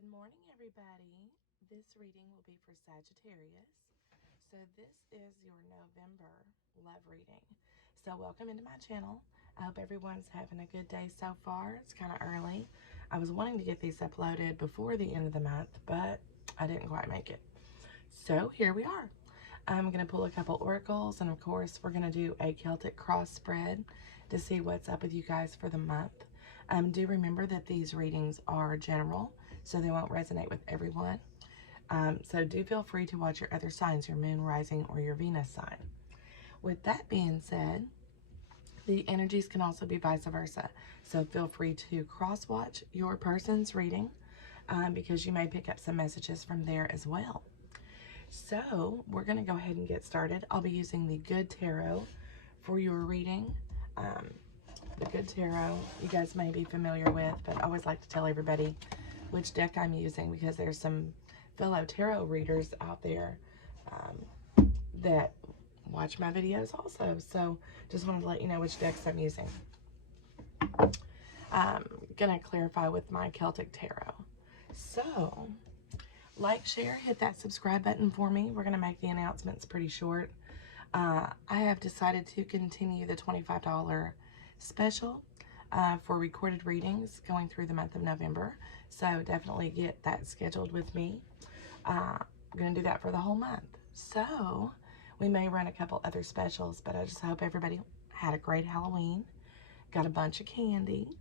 Good morning, everybody. This reading will be for Sagittarius. So this is your November love reading. So welcome into my channel. I hope everyone's having a good day so far. It's kind of early. I was wanting to get these uploaded before the end of the month, but I didn't quite make it. So here we are. I'm going to pull a couple oracles, and of course we're going to do a Celtic cross spread to see what's up with you guys for the month. Do remember that these readings are general, so they won't resonate with everyone. So do feel free to watch your other signs, your moon, rising, or your Venus sign. With that being said, the energies can also be vice versa. So feel free to cross-watch your person's reading because you may pick up some messages from there as well. So we're going to go ahead and get started. I'll be using the Good Tarot for your reading. The Good Tarot you guys may be familiar with, but I always like to tell everybody which deck I'm using because there's some fellow tarot readers out there that watch my videos also. So just wanted to let you know which decks I'm using. I'm going to clarify with my Celtic Tarot. So like, share, hit that subscribe button for me. We're going to make the announcements pretty short. I have decided to continue the $25 special for recorded readings going through the month of November. So definitely get that scheduled with me. I'm going to do that for the whole month. So we may run a couple other specials, but I just hope everybody had a great Halloween, got a bunch of candy,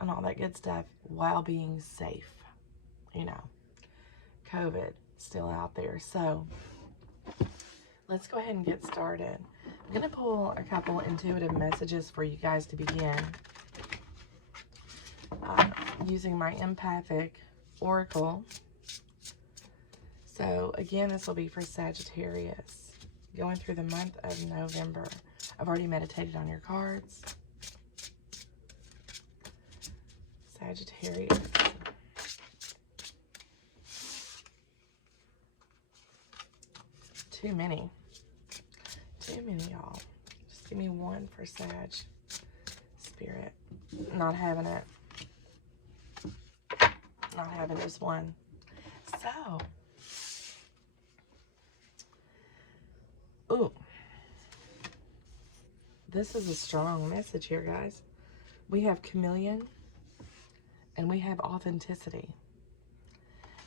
and all that good stuff while being safe. You know, COVID still out there. So let's go ahead and get started. I'm going to pull a couple intuitive messages for you guys to begin using my empathic oracle. So again, this will be for Sagittarius going through the month of November. I've already meditated on your cards. Sagittarius. Too many, y'all. Just give me one for Sag. Spirit. Not having it. Not having this one. So, ooh. This is a strong message here, guys. We have chameleon and we have authenticity.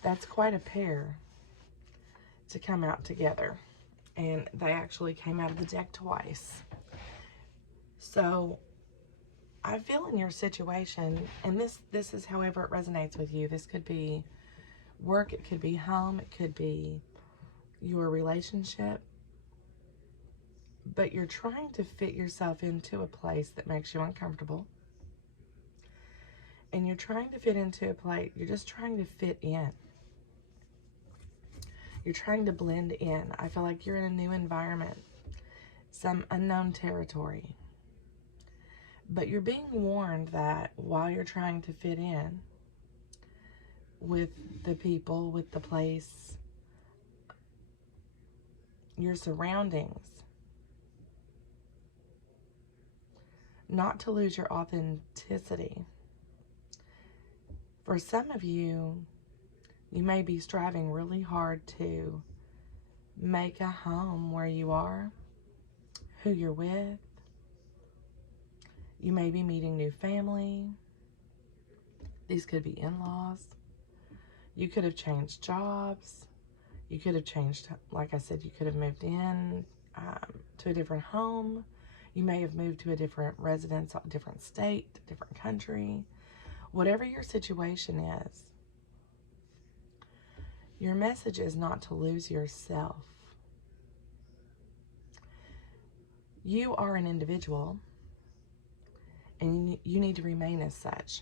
That's quite a pair to come out together. And they actually came out of the deck twice. So I feel in your situation, and this is however it resonates with you. This could be work, it could be home, it could be your relationship. But you're trying to fit yourself into a place that makes you uncomfortable. And you're trying to fit into a place, you're just trying to fit in. You're trying to blend in. I feel like you're in a new environment, some unknown territory. But you're being warned that while you're trying to fit in with the people, with the place, your surroundings, not to lose your authenticity. For some of you, you may be striving really hard to make a home where you are, who you're with. You may be meeting new family. These could be in-laws. You could have changed jobs. You could have changed, like I said, you could have moved in to a different home. You may have moved to a different residence, a different state, different country. Whatever your situation is, your message is not to lose yourself. You are an individual, and you need to remain as such.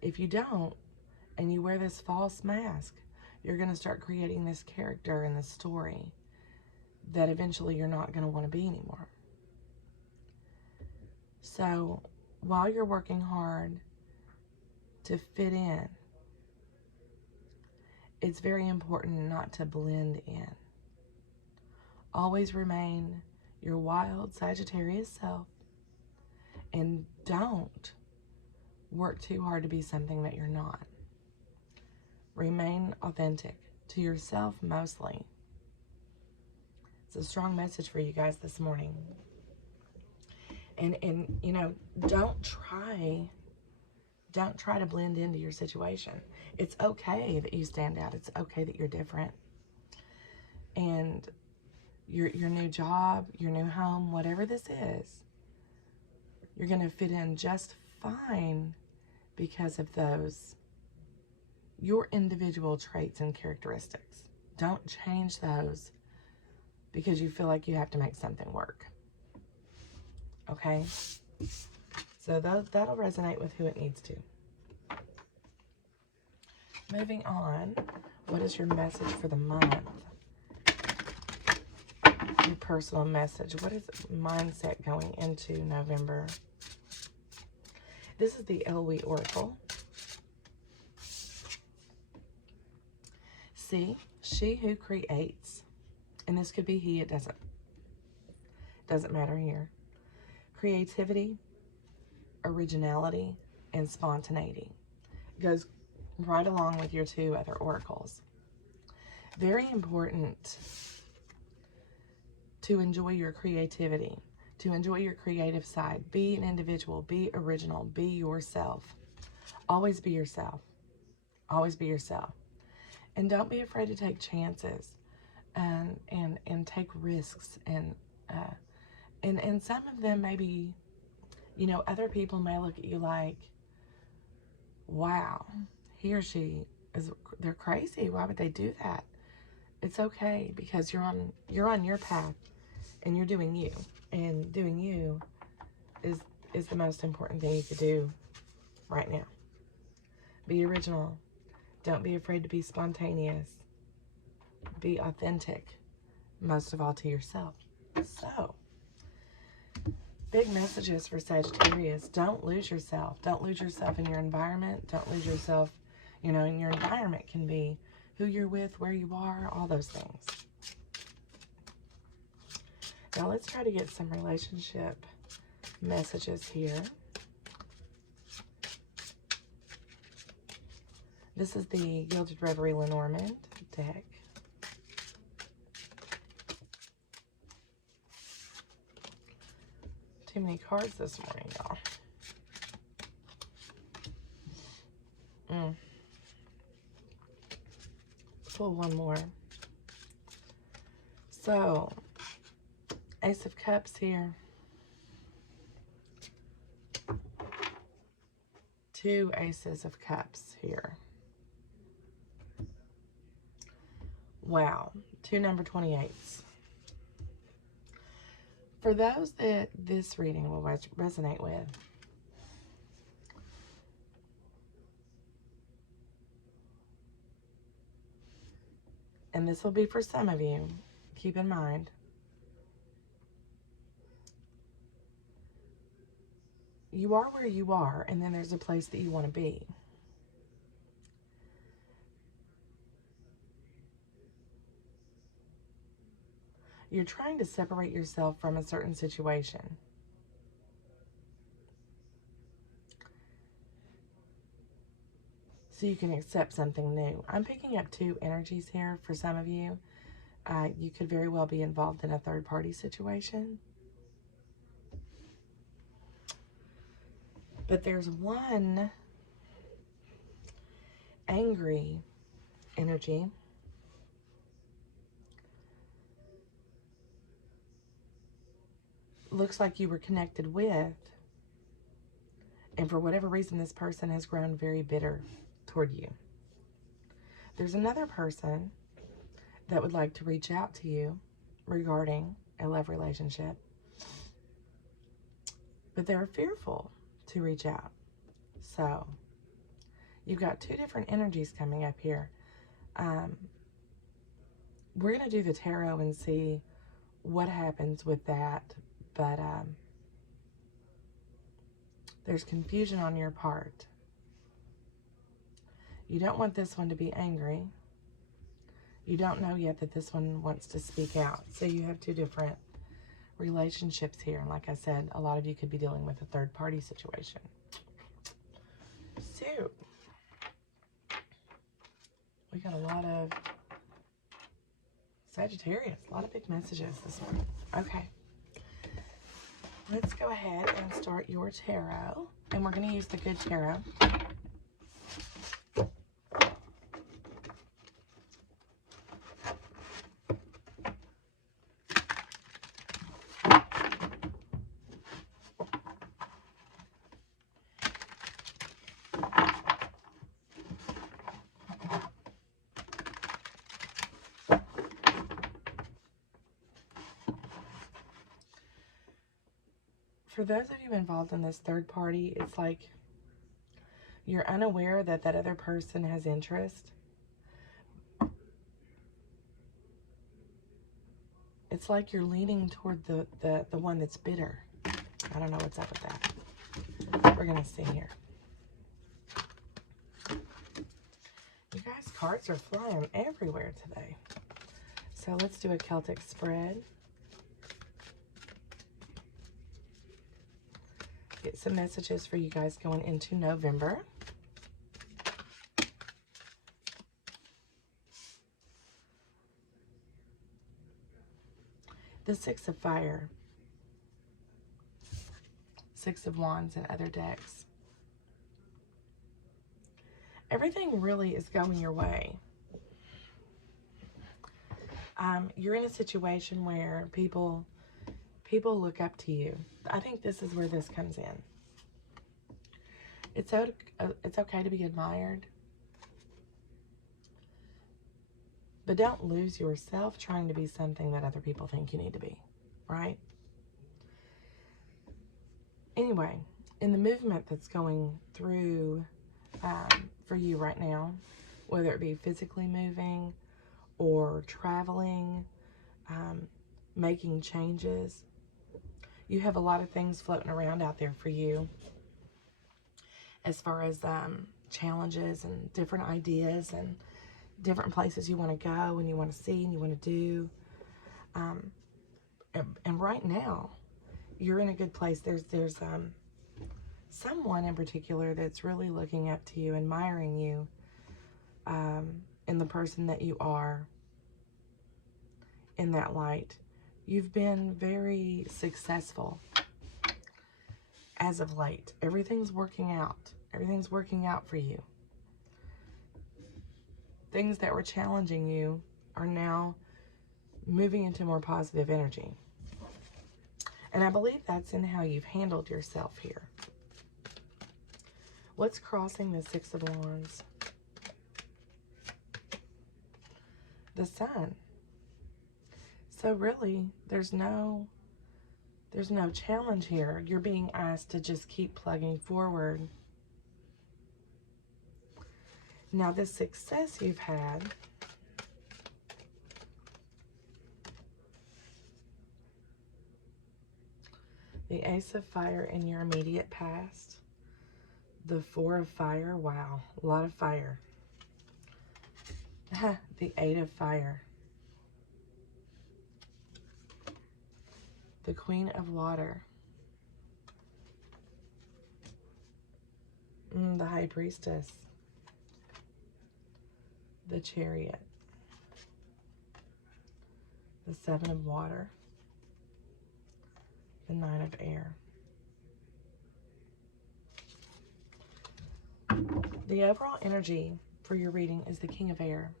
If you don't, and you wear this false mask, you're going to start creating this character in the story that eventually you're not going to want to be anymore. So while you're working hard to fit in, it's very important not to blend in. Always remain your wild Sagittarius self, and don't work too hard to be something that you're not. Remain authentic to yourself mostly. It's a strong message for you guys this morning. And you know, don't try to blend into your situation. It's okay that you stand out. It's okay that you're different. And your new job, your new home, whatever this is, you're going to fit in just fine because of your individual traits and characteristics. Don't change those because you feel like you have to make something work. Okay? So that'll resonate with who it needs to. Moving on, what is your message for the month? Your personal message. What is mindset going into November? This is the Elway Oracle. See, she who creates, and this could be he, it doesn't matter here. Creativity, originality, and spontaneity goes right along with your two other oracles. Very important to enjoy your creativity, to enjoy your creative side. Be an individual, be original, be yourself. Always be yourself. Always be yourself. And don't be afraid to take chances and take risks. And some of them maybe, you know, other people may look at you like, wow, he or she they're crazy. Why would they do that? It's okay, because you're on your path and you're doing you. And doing you is the most important thing you could do right now. Be original. Don't be afraid to be spontaneous. Be authentic, most of all to yourself. So, big messages for Sagittarius. Don't lose yourself. Don't lose yourself in your environment. Don't lose yourself, you know, in your environment can be who you're with, where you are, all those things. Now let's try to get some relationship messages here. This is the Gilded Reverie Lenormand deck. Too many cards this morning, y'all. Pull one more. So, Ace of Cups here. Two Aces of Cups here. Wow. Two number 28s. For those that this reading will resonate with, and this will be for some of you, keep in mind, you are where you are, and then there's a place that you want to be. You're trying to separate yourself from a certain situation. So you can accept something new. I'm picking up two energies here for some of you. You could very well be involved in a third-party situation. But there's one angry energy. Looks like you were connected with, and for whatever reason, this person has grown very bitter toward you. There's another person that would like to reach out to you regarding a love relationship, but they're fearful to reach out. So you've got two different energies coming up here. We're going to do the tarot and see what happens with that, but there's confusion on your part. You don't want this one to be angry. You don't know yet that this one wants to speak out. So you have two different relationships here. And like I said, a lot of you could be dealing with a third-party situation. So, We got a lot of Sagittarius, a lot of big messages this morning. Okay. Let's go ahead and start your tarot. And we're going to use the good tarot. For those of you involved in this third party, it's like you're unaware that that other person has interest. It's like you're leaning toward the one that's bitter. I don't know what's up with that. We're going to see here. You guys, cards are flying everywhere today. So let's do a Celtic spread. Get some messages for you guys going into November. The Six of Fire. Six of Wands and other decks. Everything really is going your way. You're in a situation where people look up to you. I think this is where this comes in. It's okay to be admired. But don't lose yourself trying to be something that other people think you need to be, right? Anyway, in the movement that's going through for you right now, whether it be physically moving or traveling, making changes, you have a lot of things floating around out there for you as far as challenges and different ideas and different places you want to go and you want to see and you want to do. And right now, you're in a good place. There's someone in particular that's really looking up to you, admiring you in the person that you are in that light. You've been very successful as of late. Everything's working out. Everything's working out for you. Things that were challenging you are now moving into more positive energy. And I believe that's in how you've handled yourself here. What's crossing the Six of Wands? The Sun. So really, there's no challenge here. You're being asked to just keep plugging forward. Now, this success you've had, the Ace of Fire in your immediate past, the Four of Fire, wow, a lot of fire. The Eight of Fire, the Queen of Water, the High Priestess, the Chariot, the Seven of Water, the Nine of Air. The overall energy for your reading is the King of Air.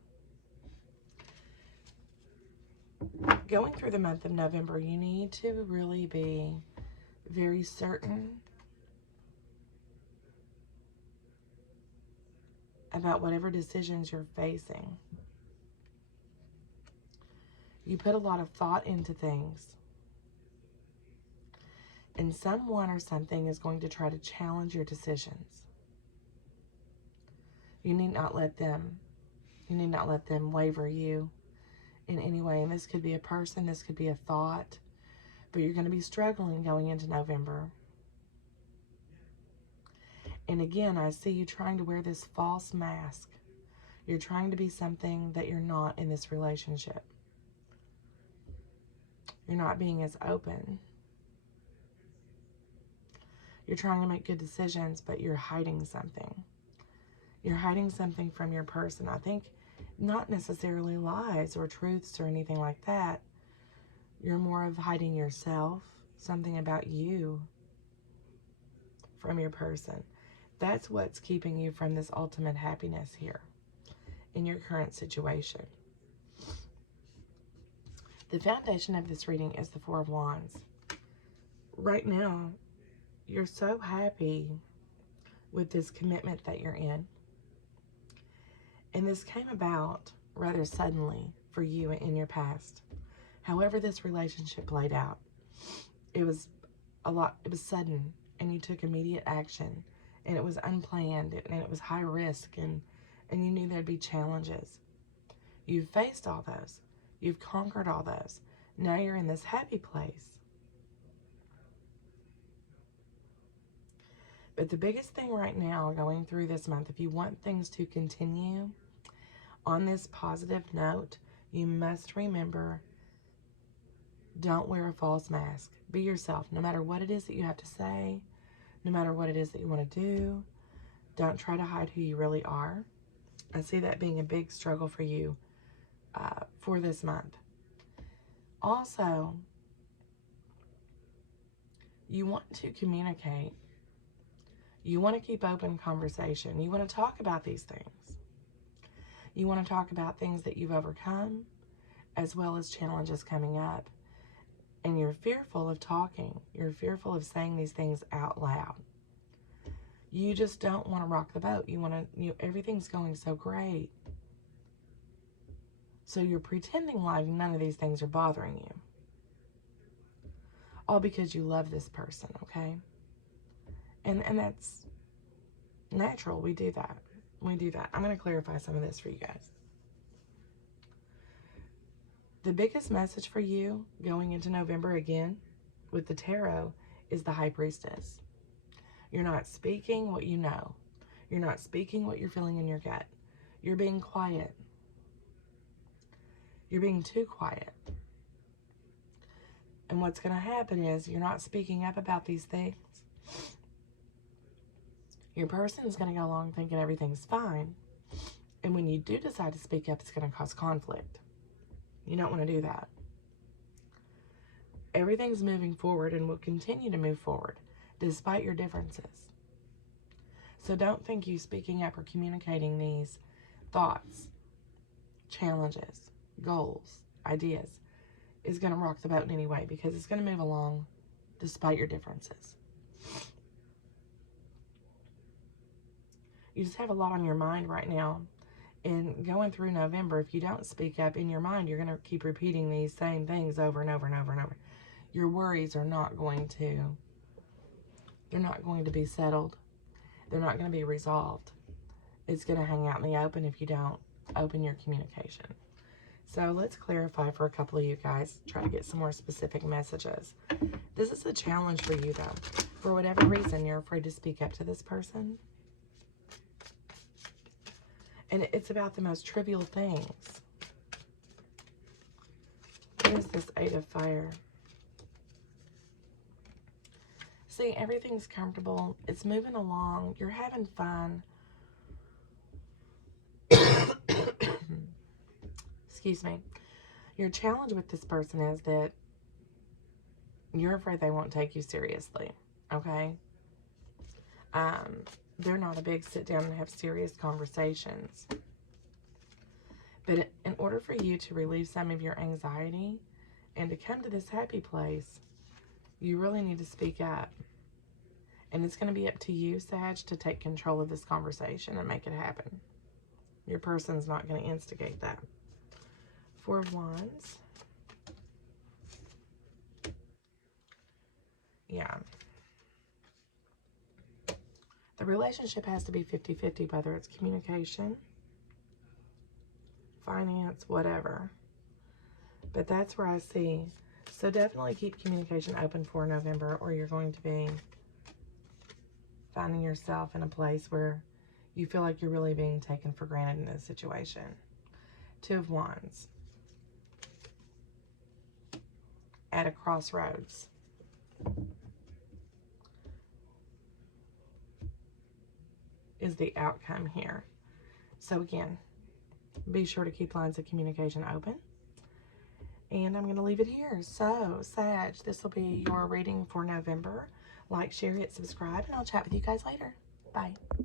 Going through the month of November, you need to really be very certain about whatever decisions you're facing. You put a lot of thought into things, and someone or something is going to try to challenge your decisions. You need not let them waver you in any way. And this could be a person, this could be a thought, but you're going to be struggling going into November. And again, I see you trying to wear this false mask. You're trying to be something that you're not in this relationship. You're not being as open. You're trying to make good decisions, but you're hiding something. You're hiding something from your person. I think Not necessarily lies or truths or anything like that. You're more of hiding yourself, something about you from your person. That's what's keeping you from this ultimate happiness here in your current situation. The foundation of this reading is the Four of Wands. Right now, you're so happy with this commitment that you're in. And this came about rather suddenly for you in your past. However this relationship played out, it was sudden, and you took immediate action, and it was unplanned, and it was high risk, and you knew there'd be challenges. You've faced all those. You've conquered all those. Now you're in this happy place. But the biggest thing right now going through this month, if you want things to continue on this positive note, you must remember, don't wear a false mask. Be yourself, no matter what it is that you have to say, no matter what it is that you want to do. Don't try to hide who you really are. I see that being a big struggle for you for this month. Also, you want to communicate. You want to keep open conversation. You want to talk about these things. You want to talk about things that you've overcome, as well as challenges coming up. And you're fearful of talking. You're fearful of saying these things out loud. You just don't want to rock the boat. You want to, everything's going so great. So you're pretending like none of these things are bothering you. All because you love this person, okay? And that's natural. We do that. We do that. I'm going to clarify some of this for you guys. The biggest message for you going into November again with the tarot is the High Priestess. You're not speaking what you know. You're not speaking what you're feeling in your gut. You're being quiet. You're being too quiet. And what's going to happen is you're not speaking up about these things. Your person's going to go along thinking everything's fine. And when you do decide to speak up, it's going to cause conflict. You don't want to do that. Everything's moving forward and will continue to move forward despite your differences. So don't think you speaking up or communicating these thoughts, challenges, goals, ideas is going to rock the boat in any way, because it's going to move along despite your differences. You just have a lot on your mind right now. And going through November, if you don't speak up in your mind, you're going to keep repeating these same things over and over and over and over. Your worries are not going to, they're not going to be settled. They're not going to be resolved. It's going to hang out in the open if you don't open your communication. So let's clarify for a couple of you guys. Try to get some more specific messages. This is a challenge for you, though. For whatever reason, you're afraid to speak up to this person. And it's about the most trivial things. What is this Eight of Fire? See, everything's comfortable. It's moving along. You're having fun. Excuse me. Your challenge with this person is that you're afraid they won't take you seriously. Okay? They're not a big sit down and have serious conversations. But in order for you to relieve some of your anxiety and to come to this happy place, you really need to speak up. And it's going to be up to you, Sag, to take control of this conversation and make it happen. Your person's not going to instigate that. Four of Wands. Yeah. The relationship has to be 50-50, whether it's communication, finance, whatever. But that's where I see. So definitely keep communication open for November, or you're going to be finding yourself in a place where you feel like you're really being taken for granted in this situation. Two of Wands. At a crossroads. Is the outcome here. So again, be sure to keep lines of communication open. And I'm going to leave it here. So, Sag, this will be your reading for November. Like, share, hit subscribe, and I'll chat with you guys later. Bye.